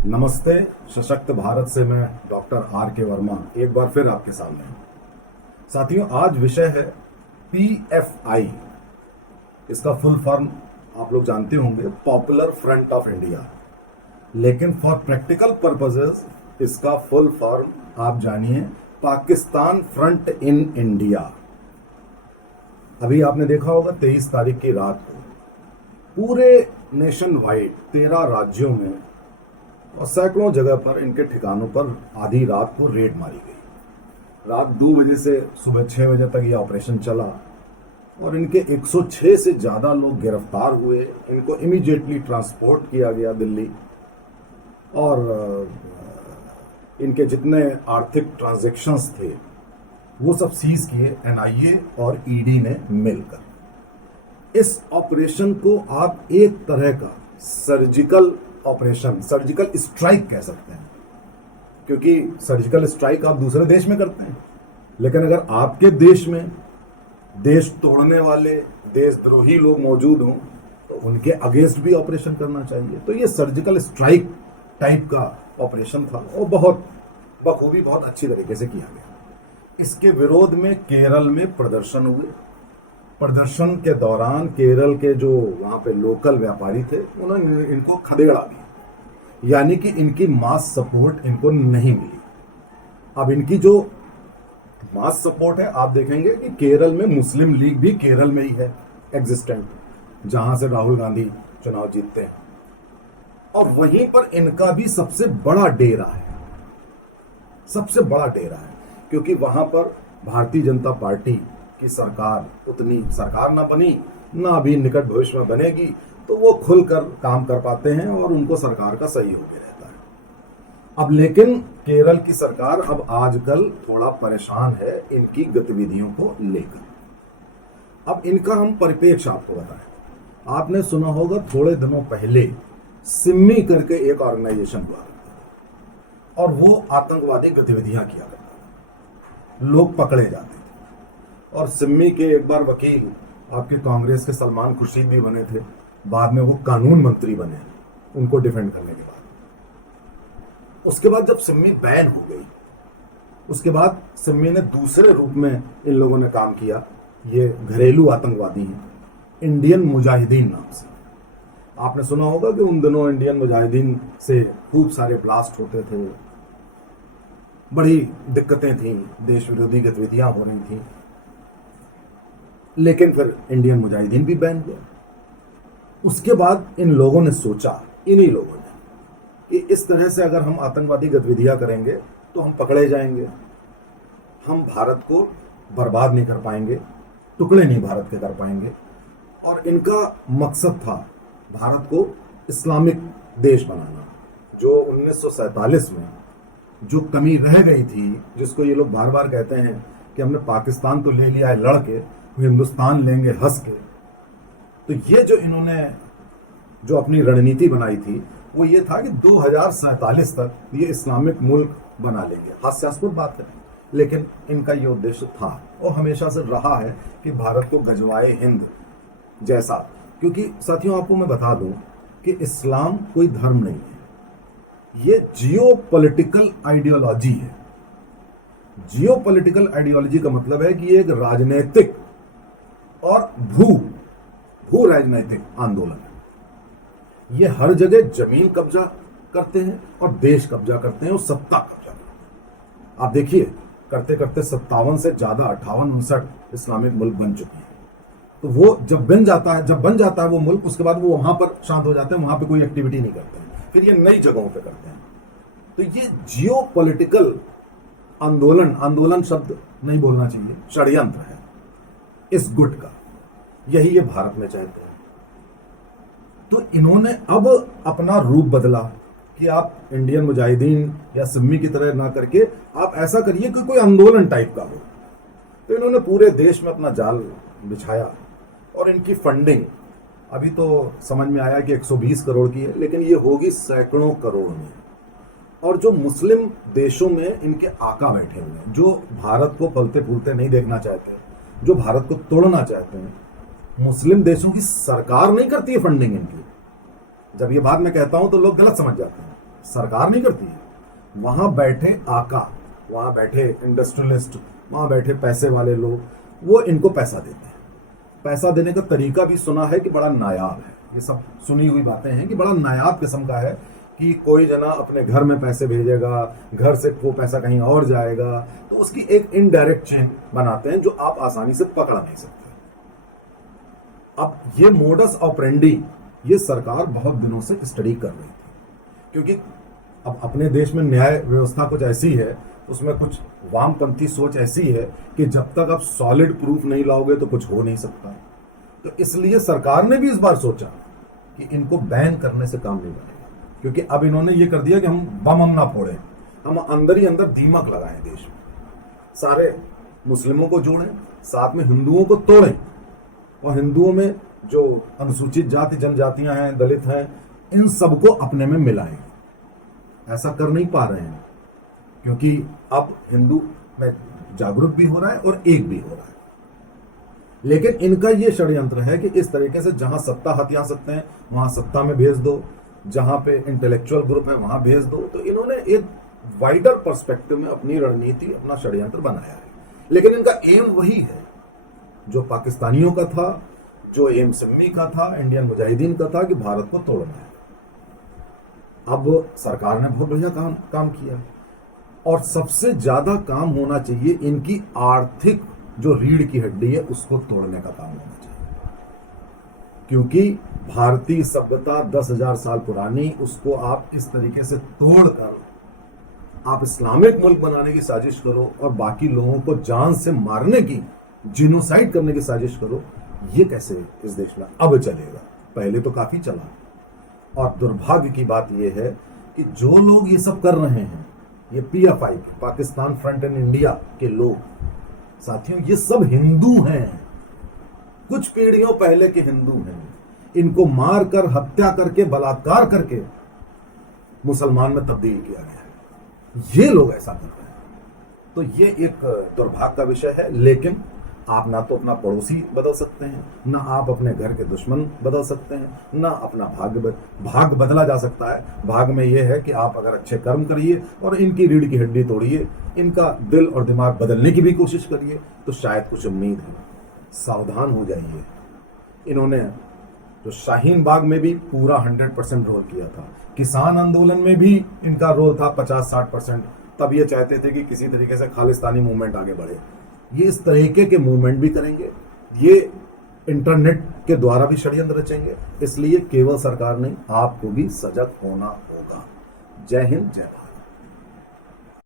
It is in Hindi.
नमस्ते। सशक्त भारत से मैं डॉक्टर आर के वर्मा एक बार फिर आपके सामने हूं। साथियों, आज विषय है पीएफआई। इसका फुल फॉर्म आप लोग जानते होंगे, पॉपुलर फ्रंट ऑफ इंडिया, लेकिन फॉर प्रैक्टिकल पर्पसेस इसका फुल फॉर्म आप जानिए, पाकिस्तान फ्रंट इन इंडिया। अभी आपने देखा होगा 23 तारीख की रात को पूरे नेशन वाइड 13 राज्यों में और सैकड़ों जगह पर इनके ठिकानों पर आधी रात को रेड मारी गई। रात 2 बजे से सुबह 6 बजे तक यह ऑपरेशन चला और इनके 106 से ज़्यादा लोग गिरफ्तार हुए। इनको इमीडिएटली ट्रांसपोर्ट किया गया दिल्ली और इनके जितने आर्थिक ट्रांजैक्शंस थे वो सब सीज किए एनआईए और ईडी ने मिलकर। इस ऑपरेशन को आप एक तरह का सर्जिकल ऑपरेशन, सर्जिकल स्ट्राइक कह सकते हैं, क्योंकि सर्जिकल स्ट्राइक आप दूसरे देश में करते हैं, लेकिन अगर आपके देश में देश तोड़ने वाले देशद्रोही लोग मौजूद हों तो उनके अगेंस्ट भी ऑपरेशन करना चाहिए। तो ये सर्जिकल स्ट्राइक टाइप का ऑपरेशन था और बहुत बखूबी, बहुत अच्छी तरीके से किया गया। इसके विरोध में केरल में प्रदर्शन हुए। प्रदर्शन के दौरान केरल के जो वहां पे लोकल व्यापारी थे उन्होंने इनको खदेड़ा दिया, यानी कि इनकी मास सपोर्ट इनको नहीं मिली। अब इनकी जो मास सपोर्ट है, आप देखेंगे कि केरल में मुस्लिम लीग भी केरल में ही है एग्जिस्टेंट, जहां से राहुल गांधी चुनाव जीतते हैं, और वहीं पर इनका भी सबसे बड़ा डेरा है, सबसे बड़ा डेरा है, क्योंकि वहां पर भारतीय जनता पार्टी की सरकार उतनी सरकार ना बनी, ना अभी निकट भविष्य में बनेगी, तो वो खुलकर काम कर पाते हैं और उनको सरकार का सहयोग भी रहता है। अब लेकिन केरल की सरकार अब आजकल थोड़ा परेशान है इनकी गतिविधियों को लेकर। अब इनका हम परिप्रेक्ष्य आपको बताएं। आपने सुना होगा थोड़े दिनों पहले सिम्मी करके एक ऑर्गेनाइजेशन हुआ करता और वो आतंकवादी गतिविधियां किया करता, लोग पकड़े जाते। और सिम्मी के एक बार वकील आपके कांग्रेस के सलमान खुर्शीद भी बने थे, बाद में वो कानून मंत्री बने उनको डिफेंड करने के बाद। उसके बाद जब सिम्मी बैन हो गई, उसके बाद सिम्मी ने दूसरे रूप में इन लोगों ने काम किया। ये घरेलू आतंकवादी हैं, इंडियन मुजाहिदीन नाम से। आपने सुना होगा कि उन दिनों इंडियन मुजाहिदीन से खूब सारे ब्लास्ट होते थे, बड़ी दिक्कतें थी, देश विरोधी गतिविधियां हो रही थी, लेकिन फिर इंडियन मुजाहिदीन भी बैन हुआ। उसके बाद इन लोगों ने सोचा, इन्हीं लोगों ने, कि इस तरह से अगर हम आतंकवादी गतिविधियां करेंगे तो हम पकड़े जाएंगे, हम भारत को बर्बाद नहीं कर पाएंगे, टुकड़े नहीं भारत के कर पाएंगे। और इनका मकसद था भारत को इस्लामिक देश बनाना, जो 1947 में जो कमी रह गई थी, जिसको ये लोग बार बार कहते हैं कि हमने पाकिस्तान तो ले लिया है लड़के, हिंदुस्तान लेंगे हंस के। तो ये जो इन्होंने जो अपनी रणनीति बनाई थी वो ये था कि 2047 तक ये इस्लामिक मुल्क बना लेंगे। हास्यास्पद बात है, लेकिन इनका ये उद्देश्य था और हमेशा से रहा है कि भारत को गजवाए हिंद जैसा। क्योंकि साथियों, आपको मैं बता दूं कि इस्लाम कोई धर्म नहीं है, ये जियो पॉलिटिकल आइडियोलॉजी है। जियो पॉलिटिकल आइडियोलॉजी का मतलब है कि ये एक राजनीतिक और भू राजनीतिक आंदोलन है। ये हर जगह जमीन कब्जा करते हैं और देश कब्जा करते हैं और सत्ता कब्जा करते हैं। आप देखिए, करते करते 57 से ज्यादा 58 59 इस्लामिक मुल्क बन चुके हैं। तो वो जब बन जाता है वो मुल्क, उसके बाद वो वहां पर शांत हो जाते हैं, वहां पे कोई एक्टिविटी नहीं करते हैं, फिर ये नई जगहों पे करते हैं। तो ये जियो पॉलिटिकल आंदोलन शब्द नहीं बोलना चाहिए, षड्यंत्र है इस गुट का। यही ये भारत में चाहते हैं। तो इन्होंने अब अपना रूप बदला कि आप इंडियन मुजाहिदीन या सिम्मी की तरह ना करके आप ऐसा करिए कि कोई आंदोलन टाइप का हो। तो इन्होंने पूरे देश में अपना जाल बिछाया और इनकी फंडिंग अभी तो समझ में आया कि 120 करोड़ की है, लेकिन ये होगी सैकड़ों करोड़ में। और जो मुस्लिम देशों में इनके आका बैठे हुए हैं, जो भारत को फलते फूलते नहीं देखना चाहते, जो भारत को तोड़ना चाहते हैं, मुस्लिम देशों की सरकार नहीं करती है फंडिंग इनकी। जब ये बात मैं कहता हूं तो लोग गलत समझ जाते हैं। सरकार नहीं करती है, वहां बैठे आका, वहां बैठे इंडस्ट्रियलिस्ट, वहां बैठे पैसे वाले लोग, वो इनको पैसा देते हैं। पैसा देने का तरीका भी सुना है कि बड़ा नायाब है, ये सब सुनी हुई बातें हैं कि बड़ा नायाब किस्म का है कि कोई जना अपने घर में पैसे भेजेगा, घर से वो पैसा कहीं और जाएगा, तो उसकी एक इनडायरेक्ट चेन बनाते हैं जो आप आसानी से पकड़ नहीं सकते। अब ये मोडस ऑपरेंडी ये सरकार बहुत दिनों से स्टडी कर रही थी, क्योंकि अब अपने देश में न्याय व्यवस्था कुछ ऐसी है, उसमें कुछ वामपंथी सोच ऐसी है कि जब तक आप सॉलिड प्रूफ नहीं लाओगे तो कुछ हो नहीं सकता। तो इसलिए सरकार ने भी इस बार सोचा कि इनको बैन करने से काम नहीं बनेगा, क्योंकि अब इन्होंने ये कर दिया कि हम बम ना फोड़े, हम अंदर ही अंदर दीमक लगाएं देश में, सारे मुस्लिमों को जोड़ें, साथ में हिंदुओं को तोड़ें, और हिंदुओं में जो अनुसूचित जाति जनजातियां हैं, दलित हैं, इन सबको अपने में मिलाएं। ऐसा कर नहीं पा रहे हैं, क्योंकि अब हिंदू में जागरूक भी हो रहा है और एक भी हो रहा है। लेकिन इनका यह षड्यंत्र है कि इस तरीके से जहां सत्ता हथिया सकते हैं वहां सत्ता में भेज दो, जहां पे इंटेलेक्चुअल ग्रुप है वहां भेज दो। तो इन्होंने एक वाइडर पर्सपेक्टिव में अपनी रणनीति, अपना षड्यंत्र बनाया है। लेकिन इनका एम वही है जो पाकिस्तानियों का था, जो एम सिम्मी का था, इंडियन मुजाहिदीन का था, कि भारत को तोड़ना है। अब सरकार ने बहुत बढ़िया काम किया, और सबसे ज्यादा काम होना चाहिए इनकी आर्थिक जो रीढ़ की हड्डी है उसको तोड़ने का काम होना चाहिए, क्योंकि भारतीय सभ्यता 10,000 साल पुरानी, उसको आप इस तरीके से तोड़कर आप इस्लामिक मुल्क बनाने की साजिश करो और बाकी लोगों को जान से मारने की, जिनोसाइड करने की साजिश करो, ये कैसे इस देश में अब चलेगा? पहले तो काफी चला। और दुर्भाग्य की बात यह है कि जो लोग ये सब कर रहे हैं, ये PFI Pakistan front end India के लोग, साथियों ये सब हिंदू हैं, कुछ पीढ़ियों पहले के हिंदू हैं। इनको मार कर, हत्या करके, बलात्कार करके मुसलमान में तब्दील किया गया है। ये लोग ऐसा कर रहे हैं, तो ये एक दुर्भाग्य का विषय है। लेकिन आप ना तो अपना पड़ोसी बदल सकते हैं, ना आप अपने घर के दुश्मन बदल सकते हैं, ना अपना भाग बदला जा सकता है। भाग में यह है कि आप अगर अच्छे कर्म करिए और इनकी रीढ़ की हड्डी तोड़िए, इनका दिल और दिमाग बदलने की भी कोशिश करिए, तो शायद कुछ उम्मीद है। सावधान हो जाइए। इन्होंने जो शाहीन बाग में भी पूरा 100% रोल किया था, किसान आंदोलन में भी इनका रोल था 50-60%। तब ये चाहते थे कि किसी तरीके से खालिस्तानी मूवमेंट आगे बढ़े। ये इस तरीके के मूवमेंट भी करेंगे, ये इंटरनेट के द्वारा भी षड्यंत्र रचेंगे। इसलिए केवल सरकार नहीं, आपको भी सजग होना होगा। जय हिंद, जय भारत।